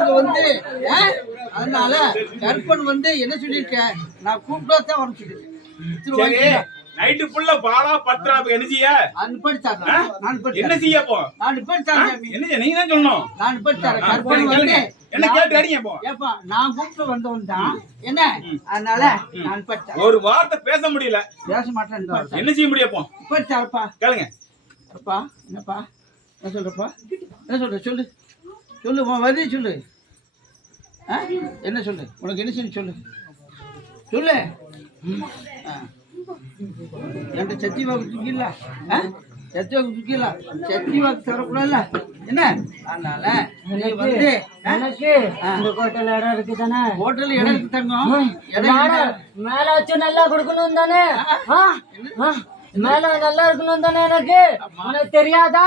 நீங்க வந்து அதனால கற்பன் வந்து என்ன சொல்லியிருக்கேன், நான் கூப்பிட்டாதான் வர சொல்லியிருக்கேன். நைட்டு ஃபுல்லா பாலா பத்ரா என்ன செய்ய? நான் படிச்சாங்க. என்ன செய்ய போ? நான் படிச்சாங்க. என்ன நீங்க தான் சொல்லணும். நான் படிச்சாங்க. கற்பன் வந்து என்ன கேட்டு அடிங்க போ. ஏப்பா நான் கூப்பிட்டு வந்தவன் தான். என்ன? அதனால நான் படிச்சேன். ஒரு வார்த்தை பேச முடியல. பேச மாட்டேன். என்ன செய்ய முடியும் போ? படிச்சாரப்பா. கேளுங்க. அப்பா என்னப்பா? என்ன சொல்றப்பா? என்ன சொல்ற? சொல்லு. சொல்லு வரி சொல்லு. என்ன சொல்லு? உனக்கு என்ன செய்ய சொல்லு. சொல்லு. என்கிட்ட சத்தி வாக்கு தூக்கில, சத்தி வாக்கு தூக்கில, சத்தி வாக்கு தரக்கூடாதுல்ல என்ன? அதனால நீ வந்து எனக்கு இந்த ஹோட்டல் இடம் இருக்கு தானே? ஹோட்டல் இடம் இருக்கு தங்கம். மேல வச்சு நல்லா கொடுக்கணும் தானே? மேல நல்லா இருக்கணும் தானே? எனக்கு உனக்கு தெரியாதா?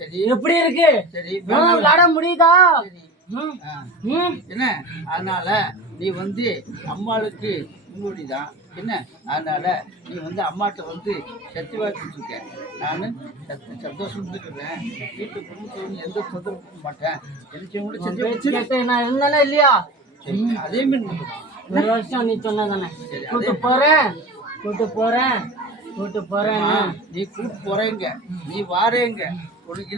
சரி எப்படி இருக்கு? சரி விளையாட முடியுதா? என்ன? அதனால நீ வந்து அம்மாளுக்கு முன்னோடிதான் என்ன? அதனால நீ வந்து அம்மாட்ட வந்து சத்தி வாக்கிட்டு நான் சந்தோஷம் இருக்கிறேன். வீட்டு குடும்பத்தில் எந்த தொந்தரவு பண்ண மாட்டேன். எனக்கு நான் இருந்தானே இல்லையா? அதே மாதிரி ஒரு வருஷம் நீ சொன்னதானே கூட்டு போறேன் கூட்டு போறேன் கூட்டு போறேன். நீ கூட்டு போறேங்க, நீ வாரேங்க. உனக்கு